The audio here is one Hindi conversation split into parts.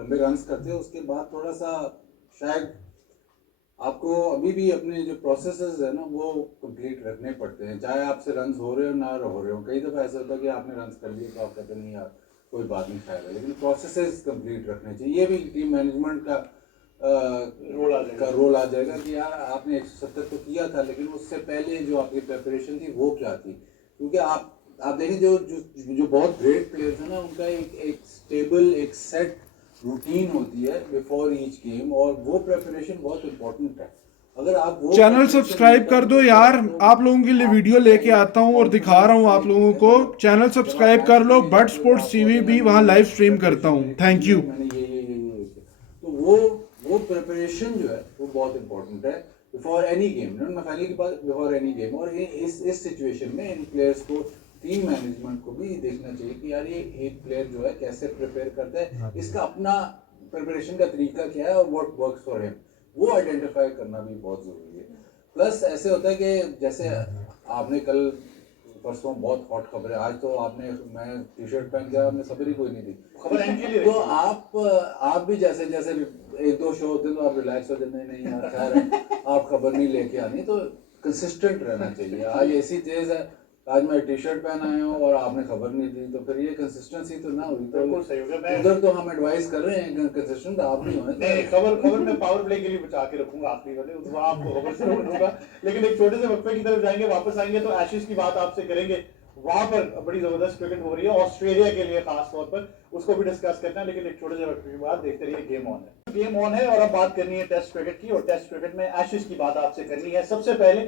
लंबे रन्स करते हो उसके बाद थोड़ा सा शायद आपको अभी भी अपने जो प्रोसेसेस है ना वो कंप्लीट रखने पड़ते हैं, चाहे आपसे रन्स हो रहे हो ना हो रहे हो। कई दफ़ा ऐसा होता है कि आपने रन्स कर लिए तो आप कहते नहीं यार कोई बात नहीं शायद है, लेकिन प्रोसेसेस कंप्लीट रखने चाहिए। ये भी टीम मैनेजमेंट का रोल आ जाएगा कि यार आपने 170 तो किया था, लेकिन उससे पहले जो आपकी प्रिपरेशन थी वो क्या थी। क्योंकि आप देखें जो जो जो बहुत ग्रेट प्लेयर्स हैं ना, उनका एक स्टेबल एक सेट रूटीन होती है बिफोर ईच गेम, और वो प्रिपरेशन बहुत इंपॉर्टेंट है। अगर आप वो चैनल सब्सक्राइब कर दो यार, आप लोगों के लिए वीडियो लेके आता हूँ और दिखा रहा हूँ आप लोगों को। चैनल सब्सक्राइब कर लो, बट स्पोर्ट्स टीवी भी वहाँ लाइव स्ट्रीम करता हूँ। Thank you. मैंने ये तो वो प्रिपरेशन जो है वो बहुत इंपॉर्टेंट है बिफोर एनी गेम। मैं फाइनल की बात बिफोर एनी गेम, और इस सिचुएशन में इन प्लेयर्स को, टीम मैनेजमेंट को भी देखना चाहिए कि यार ये एक प्लेयर जो है कैसे प्रिपेयर करता है, इसका अपना प्रिपरेशन का तरीका क्या है और व्हाट वर्क्स फॉर हिम, वो आइडेंटिफाई करना भी बहुत ज़रूरी है। प्लस ऐसे होता है कि जैसे आपने कल परसों बहुत हॉट खबर है, आज तो आपने, मैं टी शर्ट पहन गया, आपने खबर ही कोई नहीं दी खबर एंड के लिए। तो आप भी जैसे जैसे एक दो शो होते हैं तो आप रिलैक्स हो जाते हैं, नहीं यार खैर है, आप खबर नहीं लेके आनी, तो कंसिस्टेंट रहना चाहिए। आज ऐसी तेज है, आज मैं टी शर्ट पहन आया हूँ और आपने खबर नहीं दी, तो फिर ये कंसिस्टेंसी तो ना हुई। तो सही हो गया। उधर तो हम एडवाइस कर रहे हैं कंसिस्टेंट आप नहीं होने। नहीं, खबर मैं पावर प्ले के लिए बचा के रखूंगा आखिरी वाले, वहां आपको खबर जरूर दूंगा। लेकिन एक छोटे से वक्फे की तरफ जाएंगे, वापस आएंगे तो एशेज की बात आपसे करेंगे। वहां पर बड़ी जबरदस्त क्रिकेट हो रही है ऑस्ट्रेलिया के लिए खास तौर पर, उसको भी डिस्कस करते हैं। लेकिन एक छोटे से वक्फे के बाद देखते रहिए गेम ऑन है। गेम ऑन है और अब बात करनी है टेस्ट क्रिकेट की, और टेस्ट क्रिकेट में एशेज की बात आपसे करनी है। सबसे पहले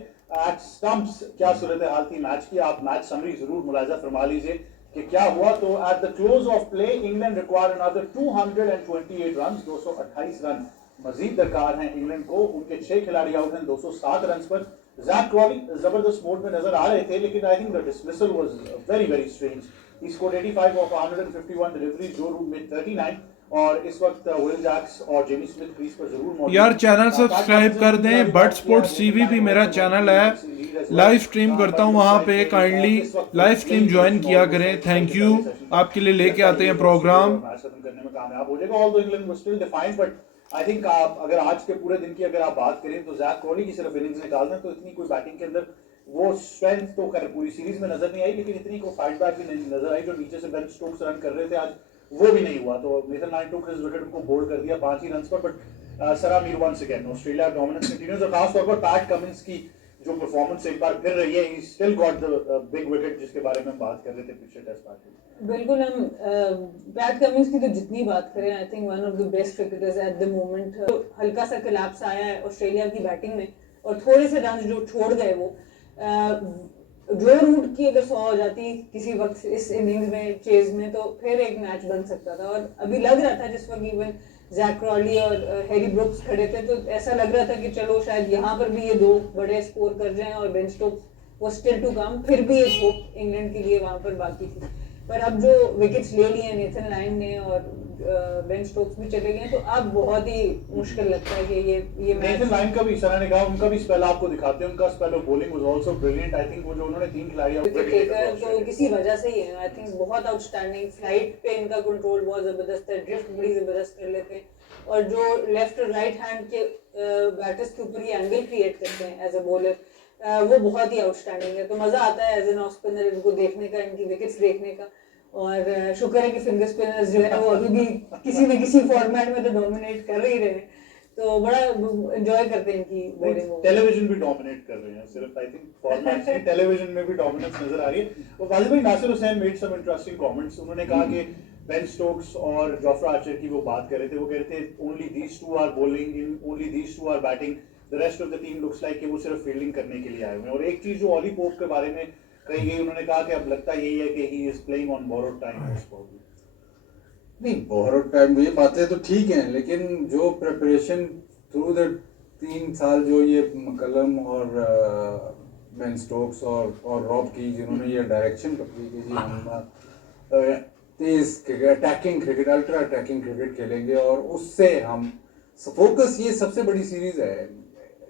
एट स्टंप्स क्या सूरत हाल थी मैच की, आप मैच समरी जरूर मुलाजा फरमा लीजिए कि क्या हुआ। तो at the close of play England required another 228 run, 228 run मजीद दरकार हैं इंग्लैंड को। उनके 6 खिलाड़ी आउट हैं 207 रन पर। जैक क्रॉली जबरदस्त मोड में नजर आ रहे थे, लेकिन I think the dismissal was very very strange. He scored 85 of 151 deliveries, जो रूट में 39, और इस वक्त विल जैक्स और जेमी स्मिथ क्रीज पर जरूर मौजूद। यार चैनल सब्सक्राइब कर दें, बट स्पोर्ट्स टीवी भी मेरा चैनल है, लाइव स्ट्रीम करता हूँ वहाँ पे, काइंडली लाइव स्ट्रीम ज्वाइन किया करें। थैंक यू, आपके लिए लेके आते हैं प्रोग्राम। मैच खत्म करने में कामयाब हो जाएगा। Although England was still defined, but I think आप अगर आज के पूरे दिन की अगर आप बात करें तो जैक क्रॉली की सिर्फ इनिंग्स निकाल दें तो इतनी कोई बैटिंग के अंदर वो स्ट्रेंथ तो खैर पूरी सीरीज में नजर नहीं आई, लेकिन इतनी को फाइट बैक भी नहीं नजर आई। जो नीचे से बेन स्टोक्स रन कर रहे थे आज, वो भी नहीं हुआ। तो Nathan Lyon took his wicket, उनको बोल्ड कर दिया 5 ही रन पर। बट सरा मीर once again Australia dominance continues, और खास तौर पर पैट कमिंस की जो परफॉर्मेंस एक बार फिर रही है। He still got the big wicket जिसके बारे में हम बात कर रहे थे पिछले टेस्ट मैच में। बिल्कुल, हम पैट कमिंस की तो जितनी बात करें, I think one of the best cricketers at the moment. हल्का सा कोलैप्स आया है ऑस्ट्रेलिया की बैटिंग में, और थोड़े से रन जो छोड़ गए वो जो रूट की अगर 100 हो जाती किसी वक्त इस इनिंग्स में चेज में, तो फिर एक मैच बन सकता था। और अभी लग रहा था जिस वक्त इवन जैक क्रॉली और हैरी ब्रुक्स खड़े थे, तो ऐसा लग रहा था कि चलो शायद यहाँ पर भी ये दो बड़े स्कोर कर जाएं, और बेन स्टोक्स वो स्टिल टू कम, फिर भी एक होप इंग्लैंड के लिए वहां पर बाकी थी। पर अब जो विकेट्स ले लिए नेथन लायन ने और बेन स्टोक्स भी चले गए, तो अब बहुत ही मुश्किल लगता है कि ये नेथन लायन का भी सरा ने कहा, उनका भी स्पेल आपको दिखाते हैं। उनका spell of bowling was also brilliant. I think वो जो उन्होंने 3 खिलाड़ी तो किसी वजह से ही है, आई थिंक बहुत आउटस्टैंडिंग। फ्लाइट पे इनका कंट्रोल बहुत जबरदस्त है, ड्रिफ्ट बड़ी जबरदस्त कर लेते हैं, और जो लेफ्ट और राइट हैंड के बैटर्स के ऊपर ये एंगल क्रिएट करते हैं एज अ बॉलर, वो बहुत ही आउटस्टैंडिंग है। तो मजा आता है एज एन ऑफ स्पिनर इनको देखने का, इनकी विकेट्स देखने का। और शुक्र है कि फिंगर स्पिनर्स जो है वो अभी भी किसी न किसी फॉर्मेट में तो डोमिनेट कर ही रहे हैं, तो बड़ा एंजॉय करते हैं इनकी बॉलिंग। टेलीविजन भी डोमिनेट कर रहे हैं, सिर्फ आई थिंक फॉर्मेट से टेलीविजन में भी डोमिनेंस नजर आ रही है। और वाजिद भाई, Nasir Hussain made some interesting comments. उन्होंने कहा कि बेन स्टोक्स और जोफ्रा आर्चर की वो बात कर रहे थे, वो कह रहे थे only these two are bowling in, only these two are batting, the rest of the team looks like कि वो सिर्फ फील्डिंग करने के लिए आए हुए हैं। और एक चीज जो ऑली पोप के बारे में कही गई, उन्होंने कहा कि अब लगता यही है कि he is playing on borrowed time. नहीं, बोरोड टाइम, ये बातें तो ठीक हैं, लेकिन जो प्रिपरेशन थ्रू द 3 साल जो ये मकलम और बेन स्टोक्स और रॉब की, जिन्होंने ये डायरेक्शन पकड़ी कि जी हम तेज cricket, attacking cricket, ultra attacking cricket खेलेंगे, और उससे हम फोकस, ये सबसे बड़ी सीरीज है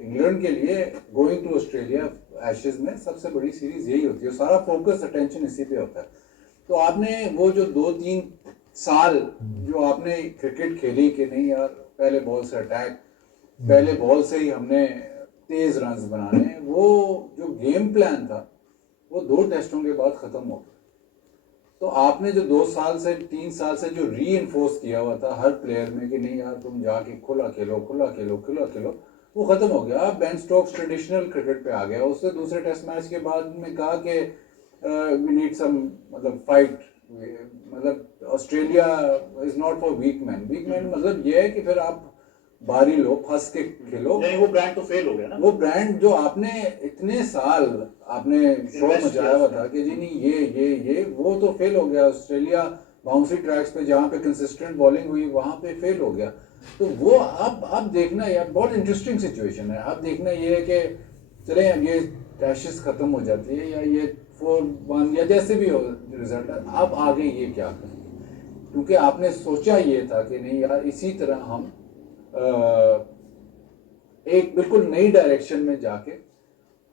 इंग्लैंड के लिए। गोइंग टू ऑस्ट्रेलिया एशेज में सबसे बड़ी सीरीज यही होती है, सारा फोकस अटेंशन इसी पे होता है। तो आपने वो जो 2-3 साल जो आपने क्रिकेट खेली कि नहीं यार पहले बॉल से अटैक, पहले बॉल से ही हमने तेज रन्स बनाने, वो जो गेम प्लान था वो 2 टेस्टों के बाद खत्म हो गया। तो आपने जो 2 साल से 3 साल से जो री इन्फोर्स किया हुआ था हर प्लेयर में कि नहीं यार तुम जाके खुला खेलो, वो खत्म हो गया। अब बेन स्टोक्स ट्रेडिशनल क्रिकेट पे आ गया। उसने दूसरे टेस्ट मैच के बाद में कहा कि वी नीड सम मतलब फाइट, मतलब Australia is not for weak man मतलब ये है कि फिर आप बारी लो, फंस के खेलो। नहीं, वो ब्रांड तो फेल हो गया ना। वो ब्रांड जो आपने इतने साल आपने शो मचाया हुआ था कि जी नहीं ये वो तो फेल हो गया। ऑस्ट्रेलिया बाउंसी ट्रैक्स पे जहाँ पे कंसिस्टेंट बॉलिंग हुई वहां पे फेल हो गया। तो वो अब देखना यार बहुत इंटरेस्टिंग सिचुएशन है। अब देखना ये है कि चले ये एशेस खत्म हो जाती है या ये 4-1 या जैसे भी हो रिजल्ट, अब आगे ये क्या करें, क्योंकि आपने सोचा ये था कि नहीं यार इसी तरह हम एक बिल्कुल नई डायरेक्शन में जाके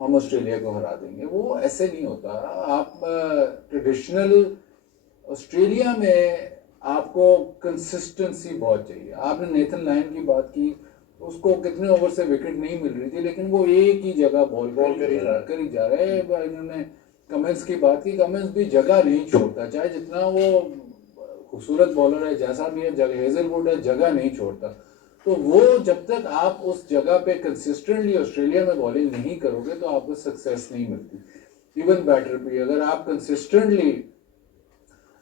हम ऑस्ट्रेलिया को हरा देंगे। वो ऐसे नहीं होता। आप ट्रेडिशनल ऑस्ट्रेलिया में आपको कंसिस्टेंसी बहुत चाहिए। आपने नेथन लायन की बात की, उसको कितने ओवर से विकेट नहीं मिल रही थी लेकिन वो एक ही जगह बॉल कर ही जा रहा है। इन्होंने कमेंस की बात की, कमेंस भी जगह नहीं छोड़ता, चाहे जितना वो खूबसूरत बॉलर है जैसा भी है, हेजलवुड है, जगह नहीं छोड़ता। तो वो जब तक आप उस जगह पे कंसिस्टेंटली ऑस्ट्रेलिया में बॉलिंग नहीं करोगे तो आपको सक्सेस नहीं मिलती। इवन बैटर भी अगर आप कंसिस्टेंटली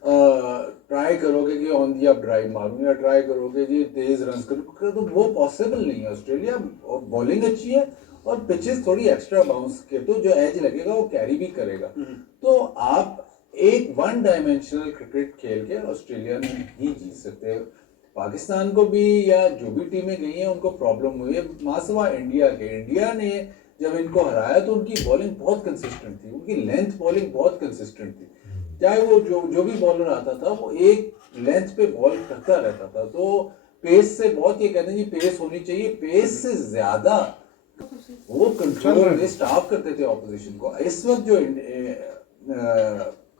ट्राई करोगे कि ऑन दी अप ड्राइव मारूं या ट्राई करोगे जी तेज रन करूं, तो वो पॉसिबल नहीं है। ऑस्ट्रेलिया बॉलिंग अच्छी है और पिचेस थोड़ी एक्स्ट्रा बाउंस के, तो जो एज लगेगा वो कैरी भी करेगा। तो आप एक 1 डायमेंशनल क्रिकेट खेल के ऑस्ट्रेलिया में नहीं जीत सकते। पाकिस्तान को भी या जो भी टीमें गई हैं उनको प्रॉब्लम हुई है। मासवा इंडिया ने जब इनको हराया तो उनकी बॉलिंग बहुत कंसिस्टेंट थी, उनकी लेंथ बॉलिंग बहुत कंसिस्टेंट थी। चाहे वो जो भी बॉलर आता था वो एक लेंथ पे बॉल करता रहता था। तो पेस से बहुत, ये कहते हैं जी पेस होनी चाहिए, पेस से ज्यादा वो कंट्रोल स्टाफ करते थे ऑपोजिशन को। इस वक्त जो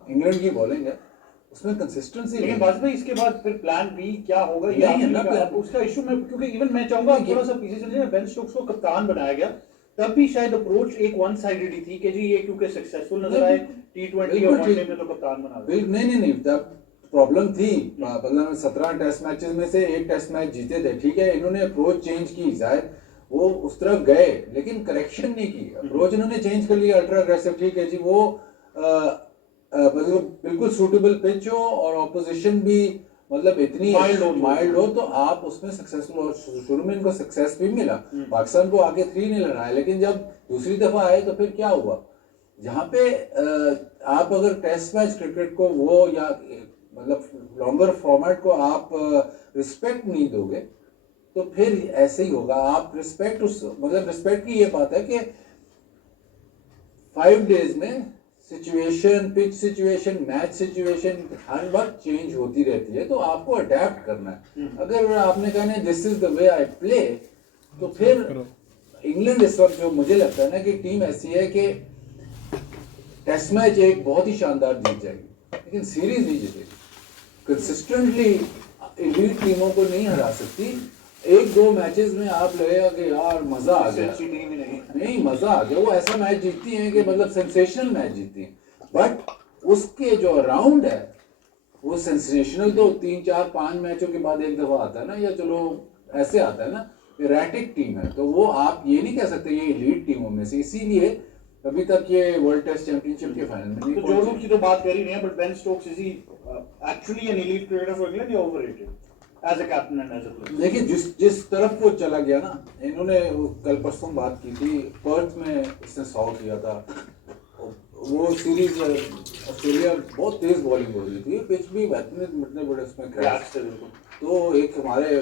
इंग्लैंड की बॉलिंग है उसमें कंसिस्टेंसी। लेकिन बात भाई इसके बाद फिर प्लान बी क्या होगा ये उसका इशू में, क्योंकि इवन मैं चाहूंगा थोड़ा सा पीछे चले जाए। बेन स्टोक्स को कप्तान बनाया गया तब भी शायद अप्रोच एक वन साइडेड ही थी कि जी ये क्योंकि सक्सेसफुल नजर आए T20 और वनडे में तो कप्तान बना दिया। नहीं तब प्रॉब्लम थी। मतलब 17 टेस्ट मैचेस में से 1 टेस्ट मैच जीते थे, ठीक है, इन्होंने अप्रोच चेंज की, जाहिर वो उस तरफ गए लेकिन करेक्शन नहीं की। अप्रोच इन्होंने चेंज कर लिया, अल्ट्रा अग्रेसिव, ठीक है जी, वो बिल्कुल सूटेबल पिच हो और ऑपोजिशन भी मतलब इतनी माइल्ड हो तो आप उसमें सक्सेसफुल। और शुरू में इनको सक्सेस भी मिला, पाकिस्तान को आगे 3 नहीं लड़ाया, लेकिन जब दूसरी दफा आए तो फिर क्या हुआ, जहाँ पे आप अगर टेस्ट मैच क्रिकेट को वो या मतलब लॉन्गर फॉर्मेट को आप रिस्पेक्ट नहीं दोगे तो फिर ऐसे ही होगा। आप रिस्पेक्ट रिस्पेक्ट की ये बात है कि 5 डेज में situation, pitch situation, match situation हर वक्त चेंज होती रहती है, तो आपको अडेप्ट करना है। अगर आपने कहा ना this is the way I play, तो फिर इंग्लैंड इस वक्त जो मुझे लगता है ना कि टीम ऐसी है कि टेस्ट मैच एक बहुत ही शानदार जीत जाएगी लेकिन सीरीज नहीं जीतेगी। कंसिस्टेंटली एलीट टीमों को नहीं हरा सकती। 1-2 मैचेस में आप लगेगा कि यार मजा आ गया, नहीं मजा आ गया, वो ऐसा मैच जीतती हैं कि मतलब सेंसेशनल मैच जीतती हैं, बट उसके जो राउंड है वो सेंसेशनल तो 3-4-5 मैचों के बाद एक दफा आता है ना, या चलो ऐसे आता है ना, एरेटिक टीम है, तो वो आप ये नहीं कह सकते ये एलीट टीमों में से। इसीलिए अभी तक ये वर्ल्ड टेस्ट चैंपियनशिप के फाइनल में नहीं। तो जो लोग की तो बात कर ही नहीं है, but Ben Stokes is he actually an elite cricketer for England या overrated as a captain and as a player? देखिए जिस तरफ वो चला गया ना, इन्होंने कल परसों बात की थी, पर्थ में इसने 100 किया था, वो सीरीज ऑस्ट्रेलिया बहुत तेज बॉलिंग हो रही थी, पिच भी इतने बड़े उसमें क्रैश थे बिल्कुल। तो एक हमारे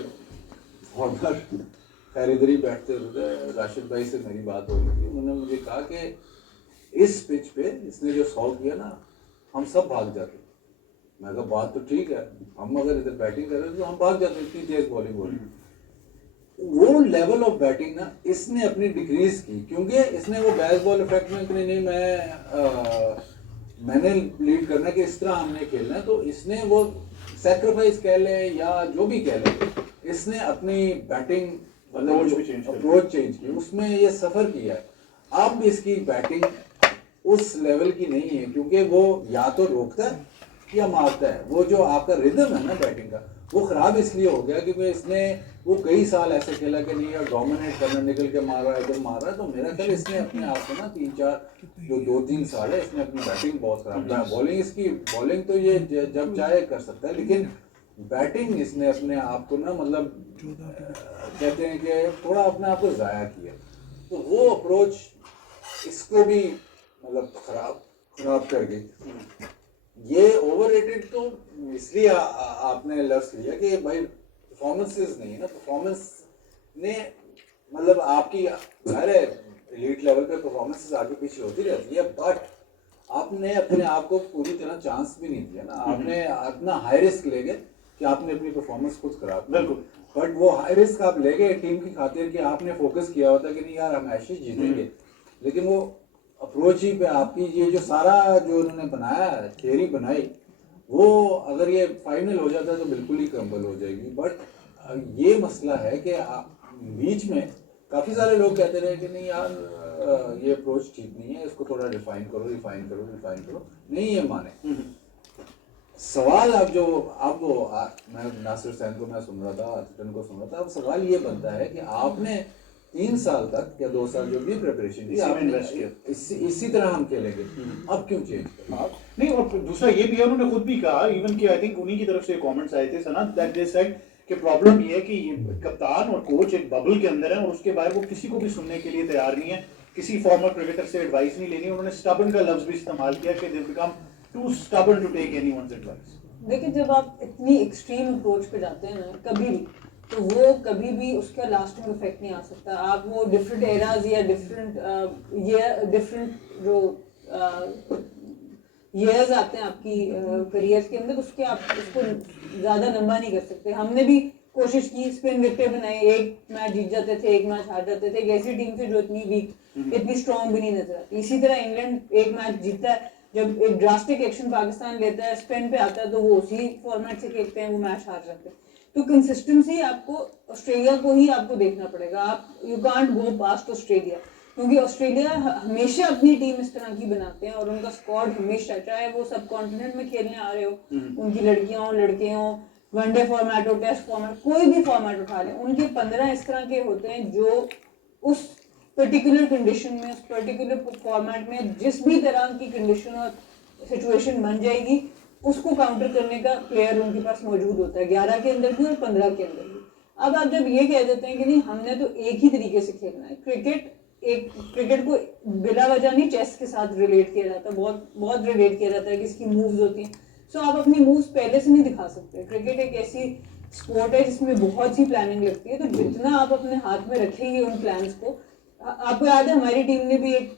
फॉर्मर खैर इधर ही बैठते थे, राशिद भाई से मेरी बात हो रही थी, उन्होंने मुझे कहा कि इस पिच पे इसने जो 100 किया ना हम सब भाग जाते। मैं कहा बात तो ठीक है, हम अगर इधर बैटिंग कर रहे हैं तो हम भाग जाते, इतनी तेज बॉलिंग हो रही। वो लेवल ऑफ बैटिंग ना इसने अपनी डिक्रीज की, क्योंकि इसने वो बैस बॉल इफेक्ट में कि नहीं मैंने लीड करना कि इस तरह हमने खेलना है, तो इसने वो सेक्रीफाइस कह ले या जो भी कह ले, इसने अपनी बैटिंग Approach भी change कर अप्रोच चेंज की, उसमें ये सफर किया है। अब इसकी बैटिंग उस लेवल की नहीं है, क्योंकि वो या तो रोकता है या मारता है। वो जो आपका रिदम है ना बैटिंग का, वो खराब इसलिए हो गया क्योंकि इसने वो कई साल ऐसे खेला कि नहीं यार डोमिनेट करना, निकल के मार रहा है, इधर मार रहा है। तो मेरा ख्याल इसने अपने आप को ना 2-3 साल है, इसने अपनी बैटिंग बहुत खराब किया। बॉलिंग इसकी, बॉलिंग तो ये जब चाहे कर सकता है, लेकिन बैटिंग इसने अपने आप को ना मतलब कहते हैं कि थोड़ा अपने आप को ज़ाया किया। तो वो अप्रोच इसको भी मतलब खराब कर गई। ये ओवररेटेड तो इसलिए आपने लफ्ज लिया कि भाई परफॉर्मेंसेस नहीं है ना, परफॉर्मेंस ने मतलब आपकी सारे एलीट लेवल पे परफॉर्मेंसेस आगे पीछे होती रहती है, बट आपने अपने आप को पूरी तरह चांस भी नहीं दिया ना। आपने अपना हाई रिस्क ले गए कि आपने अपनी परफॉर्मेंस खुद खराब, बिल्कुल, बट वो हाई रिस्क आप ले गए टीम की खातिर कि आपने फोकस किया होता कि नहीं यार हम ऐसे जीतेंगे, लेकिन वो अप्रोच ही पे आपकी ये जो सारा जो उन्होंने बनाया है, थियरी बनाई, वो अगर ये फाइनल हो जाता है तो बिल्कुल ही क्रम्बल हो जाएगी। बट ये मसला है कि बीच में काफ़ी सारे लोग कहते रहे कि नहीं यार ये अप्रोच ठीक नहीं है, इसको थोड़ा रिफाइन करो। नहीं ये माने। सवाल मैं नासिर हुसैन को मैं सुन रहा था, अर्चटन को सुन रहा था, अब सवाल ये बनता है कि आपने 3 साल तक या 2 साल जो भी प्रिपरेशन की आपने इन्वेस्ट किया, इसी तरह हम खेलेंगे, अब क्यों चेंज कर? नहीं, और दूसरा ये भी है, उन्होंने खुद भी कहा, इवन कि आई थिंक उन्हीं की तरफ से कमेंट्स आए थे सना, दैट दे सेड कि प्रॉब्लम ये है कि ये कप्तान और कोच एक बबल के अंदर है और उसके बाहर वो किसी को भी सुनने के लिए तैयार नहीं है, किसी फॉर्मर क्रिकेटर से एडवाइस नहीं लेनी। उन्होंने स्टबर्न का लफ्ज भी इस्तेमाल किया कि they become too stubborn to take anyone's advice. देखिए, जब आप इतनी एक्सट्रीम अप्रोच पे जाते हैं ना कभी भी, तो वो कभी भी उसका लास्टिंग इफेक्ट नहीं आ सकता। आप वो डिफरेंट एराज या डिफरेंट जो ईयर्स आते हैं आपकी करियर के अंदर, उसके आप उसको ज़्यादा लंबा नहीं कर सकते। हमने भी कोशिश की, स्पिन विकेट बनाई, एक मैच जीत जाते थे, एक मैच हार जाते थे, एक ऐसी टीम थी जो इतनी वीक, इतनी स्ट्रॉन्ग भी नहीं नजर आती। इसी तरह इंग्लैंड एक मैच जीतता है, जब एक ड्रास्टिक एक्शन पाकिस्तान लेता है, स्पिन पे आता है, तो वो उसी फॉर्मेट से खेलते हैं, वो मैच हार जाते हैं। तो कंसिस्टेंसी आपको ऑस्ट्रेलिया को ही आपको देखना पड़ेगा। आप you can't go past Australia, क्योंकि ऑस्ट्रेलिया हमेशा अपनी टीम इस तरह की बनाते हैं और उनका स्क्वाड हमेशा, चाहे वो सब कॉन्टिनेंट में खेलने आ रहे हो, उनकी लड़कियां हो लड़के हो, वनडे फॉर्मेट हो, टेस्ट फॉर्मेट, कोई भी फॉर्मेट उठा लें, उनके 15 इस तरह के होते हैं जो उस पर्टिकुलर कंडीशन में, उस पर्टिकुलर फॉर्मेट में जिस भी तरह की कंडीशन और सिचुएशन बन जाएगी, उसको काउंटर करने का प्लेयर उनके पास मौजूद होता है, 11 के अंदर भी और 15 के अंदर भी। अब आप जब ये कह देते हैं कि नहीं हमने तो एक ही तरीके से खेलना है, क्रिकेट को बिला वजह नहीं चेस के साथ रिलेट किया जाता है, बहुत रिलेट किया जाता है कि इसकी मूव्स होती हैं। सो आप अपनी मूव्स पहले से नहीं दिखा सकते। क्रिकेट एक ऐसी स्पोर्ट है जिसमें बहुत सी प्लानिंग लगती है, तो जितना आप अपने हाथ में रखेंगे उन प्लान्स को, आपको याद है हमारी टीम ने भी एक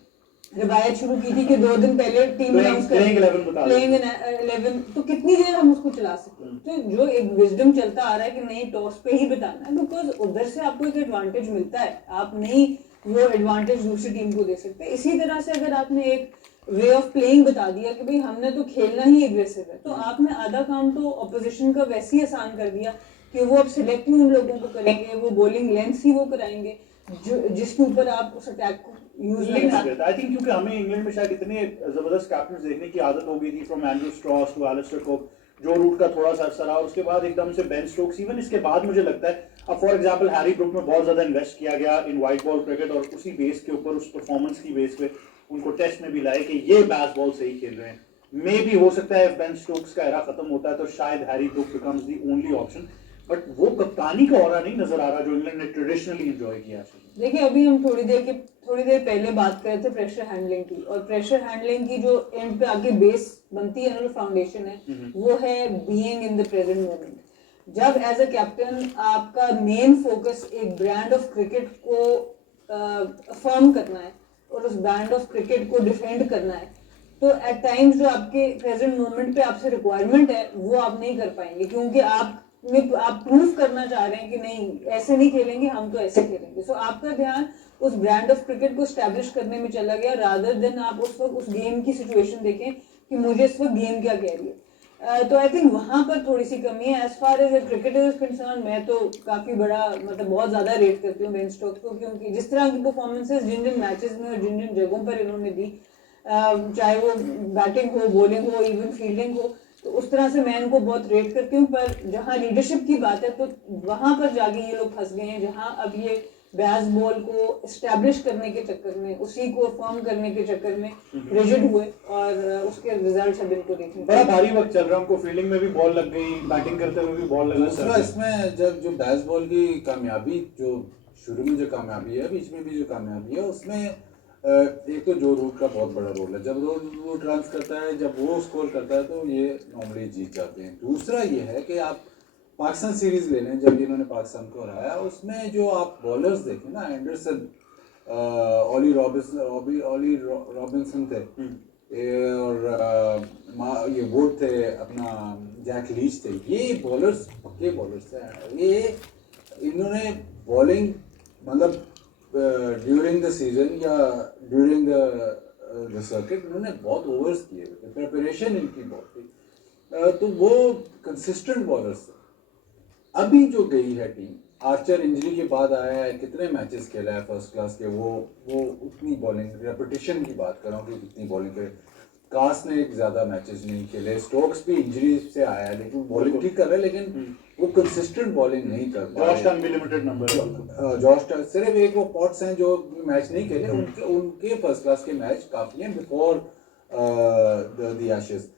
रिवायत शुरू की थी कि 2 दिन पहले टीम अनाउंस प्लेइंग 11, तो कितनी देर हम उसको चला सकते हैं? तो जो एक विजडम चलता आ रहा है कि नहीं टॉस पे ही बिताना है, बिकॉज उधर से आपको एक एडवांटेज मिलता है, आप नहीं वो एडवांटेज दूसरी टीम को दे सकते। इसी तरह से अगर आपने एक वे ऑफ प्लेइंग बता दिया कि भाई हमने तो खेलना ही एग्रेसिव है, तो आपने आधा काम तो ऑपोजिशन का वैसे ही आसान कर दिया कि वो अब सिलेक्ट ही उन लोगों को करेंगे, वो बॉलिंग लेंथ ही वो कराएंगे जिसके ऊपर आप उस अटैक को यूज नहीं कर सकते। आई थिंक क्योंकि हमें इंग्लैंड में शायद इतने जबरदस्त कैप्टन्स देखने की आदत हो गई थी, from Andrew Strauss to Alastair Cook, Joe Root का थोड़ा सा असर रहा, उसके बाद एकदम से बेन स्टोक्स, इवन इसके बाद मुझे लगता है अब फॉर एग्जांपल हैरी ब्रूक में बहुत ज्यादा इन्वेस्ट किया गया इन वाइट बॉल क्रिकेट, और उसी बेस के ऊपर, उस परफॉर्मेंस की बेस पे उनको टेस्ट में भी लाए कि ये बैस बॉल से ही खेल रहे हैं। मे भी हो सकता है बेन स्टोक्स का एरा खत्म होता है तो शायद Harry Brook becomes the only option, but वो कप्तानी का ऑरा नहीं नजर आ रहा जो इंग्लैंड ने ट्रेडिशनली एंजॉय किया। देखिए, अभी हम थोड़ी देर पहले बात कर रहे थे प्रेशर हैंडलिंग की, और प्रेशर हैंडलिंग की जो एंड पे आके बेस बनती है ना, जो फाउंडेशन है, वो है being in the present moment. जब एज अ कैप्टन आपका मेन फोकस एक ब्रांड ऑफ क्रिकेट को अफर्म करना है और उस ब्रांड ऑफ क्रिकेट को डिफेंड करना है, तो एट टाइम्स जो आपके प्रेजेंट मोमेंट पे आपसे रिक्वायरमेंट है वो आप नहीं कर पाएंगे, क्योंकि आप प्रूव करना चाह रहे हैं कि नहीं ऐसे नहीं खेलेंगे, हम तो ऐसे खेलेंगे। सो आपका ध्यान उस ब्रांड ऑफ क्रिकेट को स्टैब्लिश करने में चला गया, रादर देन आप उस वक्त उस गेम की सिचुएशन देखें कि मुझे इस वक्त गेम क्या कह रही है। तो आई थिंक वहाँ पर थोड़ी सी कमी है। As far as cricketer is concerned, मैं तो काफ़ी बड़ा मतलब बहुत ज़्यादा रेट करती हूँ बेन स्टोक्स को, क्योंकि जिस तरह की परफॉर्मेंसेज जिन जिन मैचेस में और जिन जिन जगहों पर इन्होंने दी, चाहे वो बैटिंग हो, बॉलिंग हो, इवन फील्डिंग हो, तो उस तरह से मैं इनको बहुत रेट करती हूँ। पर जहाँ लीडरशिप की बात है तो वहाँ पर जाके ये लोग फंस गए हैं, जहाँ अब ये बैस बॉल को इस्टेब्लिश करने के चक्कर में, उसी को फॉर्म करने के चक्कर में रिजिड हुए और उसके रिजल्ट्स अब इनको देखने बड़ा भारी वक्त चल रहा है उनको, फील्डिंग में भी बॉल लग गई, बैटिंग करते हुए भी बॉल लगा। दूसरा इसमें जब जो बेस बॉल की कामयाबी, जो शुरू में जो कामयाबी है, बीच में भी जो कामयाबी है, उसमें एक तो जो रूट का बहुत बड़ा रोल है। जब रूट रन्स करता है, जब वो स्कोर करता है तो ये नॉर्मली जीत जाते हैं। दूसरा ये है कि आप पाकिस्तान सीरीज ले लें, जब इन्होंने पाकिस्तान को हराया, उसमें जो आप बॉलर्स देखें ना, एंडरसन, ऑली रॉबिन्सन थे, और ये वुड थे, अपना जैक लीच थे, ये बॉलर्स पक्के बॉलर्स थे। ये इन्होंने बॉलिंग मतलब ड्यूरिंग द सीजन या ड्यूरिंग द सर्किट इन्होंने बहुत ओवर्स किए हुए थे, प्रिपरेशन इनकी बहुत थी, तो वो कंसिस्टेंट बॉलर्स थे। अभी जो गई है टीम, आर्चर इंजरी के बाद आया है, कितने मैचेस खेला है फर्स्ट क्लास के, वो उतनी बॉलिंग, रेपिटेशन की बात कर रहा हूँ कि कितनी बॉलिंग करे। कास ने एक ज़्यादा मैचेस नहीं खेले, स्टोक्स भी इंजरी से आया है, लेकिन बॉलिंग ठीक कर रहा है, लेकिन वो कंसिस्टेंट बॉलिंग नहीं कर पा जॉश टन भी लिमिटेड नंबर है। जॉश टन सिर्फ एक वो पॉट्स हैं जो मैच नहीं खेले, उनके फर्स्ट क्लास के मैच काफ़ी हैं बिफोर द एशेज।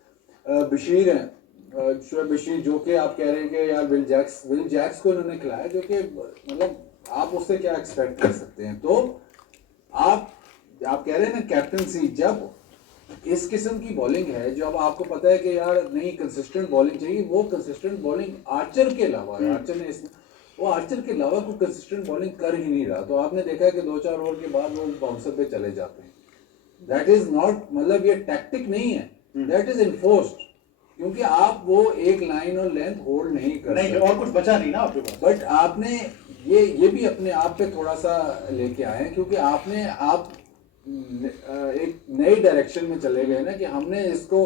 बशीर हैं, शोएब बशीर, जो कि आप कह रहे हैं कि यार विल जैक्स को इन्होंने खिलाया, जो कि मतलब आप उससे क्या एक्सपेक्ट कर सकते हैं। तो आप कह रहे हैं ना कैप्टनसी, जब इस किस्म की बॉलिंग है, जब आपको पता है कि यार नहीं कंसिस्टेंट बॉलिंग चाहिए, वो कंसिस्टेंट बॉलिंग आर्चर के अलावा, आर्चर ने वो आर्चर के अलावा कोई कंसिस्टेंट बॉलिंग कर ही नहीं रहा। तो आपने देखा है कि 2-4 ओवर के बाद वो बाउंसर पे चले जाते हैं। दैट इज नॉट, मतलब ये टैक्टिक नहीं है, दैट इज इन्फोर्स्ड, क्योंकि आप वो एक लाइन और लेंथ होल्ड नहीं कर सकते, और कुछ बचा नहीं ना आपके पास। बट आपने ये भी अपने आप पे थोड़ा सा लेके आए हैं, क्योंकि आप एक नई डायरेक्शन में चले गए ना, कि हमने इसको,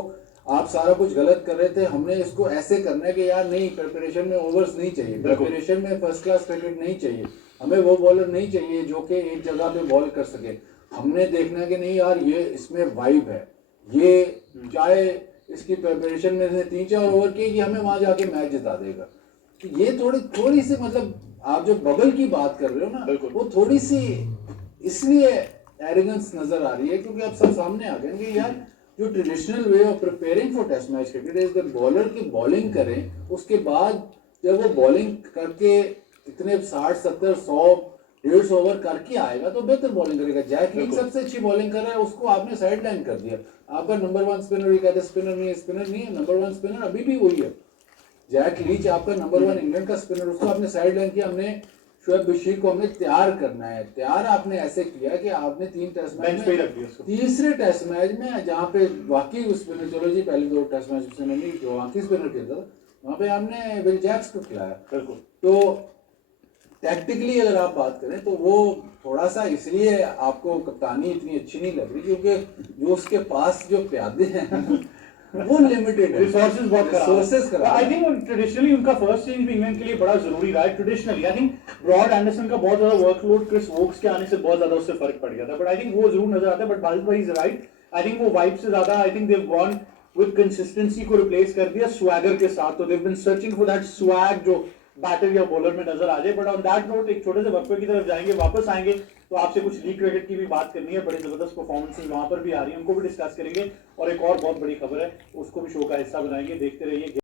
आप सारा कुछ गलत कर रहे थे, हमने इसको ऐसे करना है कि यार नहीं, प्रिपरेशन में ओवर्स नहीं चाहिए, प्रिपरेशन में फर्स्ट क्लास क्रिकेट नहीं चाहिए, हमें वो बॉलर नहीं चाहिए जो कि एक जगह पे बॉल कर सके। हमने देखना है कि नहीं यार, ये इसमें वाइब है, ये चाहे इसकी प्रिपरेशन में से 3-4 ओवर की, कि हमें वहां जाके मैच जिता देगा। तो ये थोड़ी सी, मतलब आप जो बबल की बात कर रहे हो ना, वो थोड़ी सी इसलिए एरोगेंस नजर आ रही है, क्योंकि आप सब सामने आ गए कि यार जो traditional way of preparing for Test match cricket is the bowler की बॉलिंग करें, उसके बाद जब वो बॉलिंग करके कितने 60-70-100-150 ओवर करके आएगा तो बेहतर बॉलिंग करेगा। जैक लीच सबसे अच्छी बॉलिंग कर रहा है, उसको आपने साइड लाइन कर दिया। आपका नंबर 1 स्पिनर, ये कहते स्पिनर नहीं है, नंबर 1 स्पिनर अभी भी वही है, जैक लीच आपका नंबर 1 इंग्लैंड का स्पिनर, उसको आपने साइड लाइन किया। हमने शोएब बशीर को हमने तैयार करना है, तैयार आपने ऐसे किया कि आपने 3 टेस्ट मैच में, तीसरे टेस्ट मैच में जहाँ पे वाकई उस स्पिनर, चलो जी पहले 2 टेस्ट मैच स्पिनर नहीं, जो वाकई स्पिनर खेलता था, वहाँ पे हमने विल जैक्स को खिलाया। तो टैक्टिकली अगर आप बात करें तो वो थोड़ा सा इसलिए आपको कप्तानी इतनी अच्छी नहीं लग रही, क्योंकि जो उसके पास जो प्यादे हैं वो लिमिटेड है, रिसोर्सेज बहुत खराब। आई थिंक ट्रेडिशनली उनका फर्स्ट चेंज भी इंग्लैंड के लिए बड़ा जरूरी रहा है। Traditionally I think Broad Anderson का बहुत ज्यादा वर्कलोड क्रिस वोक्स के आने से बहुत ज्यादा उससे फर्क पड़ गया था, बट आई थिंक वो जरूर नजर आता है। बट बाजिद भाई इज राइट, आई थिंक वो वाइब से ज्यादा I think they've gone with consistency को रिप्लेस कर दिया स्वैगर के साथ। तो they've been searching for that swag जो बैटर या बॉलर में नजर आ जाए। बट ऑन दैट नोट एक छोटे से वक्फे की तरफ जाएंगे, वापस आएंगे तो आपसे कुछ लीग क्रिकेट की भी बात करनी है, बड़ी जबरदस्त परफॉर्मेंसेस वहां पर भी आ रही है, उनको भी डिस्कस करेंगे, और एक और बहुत बड़ी खबर है उसको भी शो का हिस्सा बनाएंगे। देखते रहिए।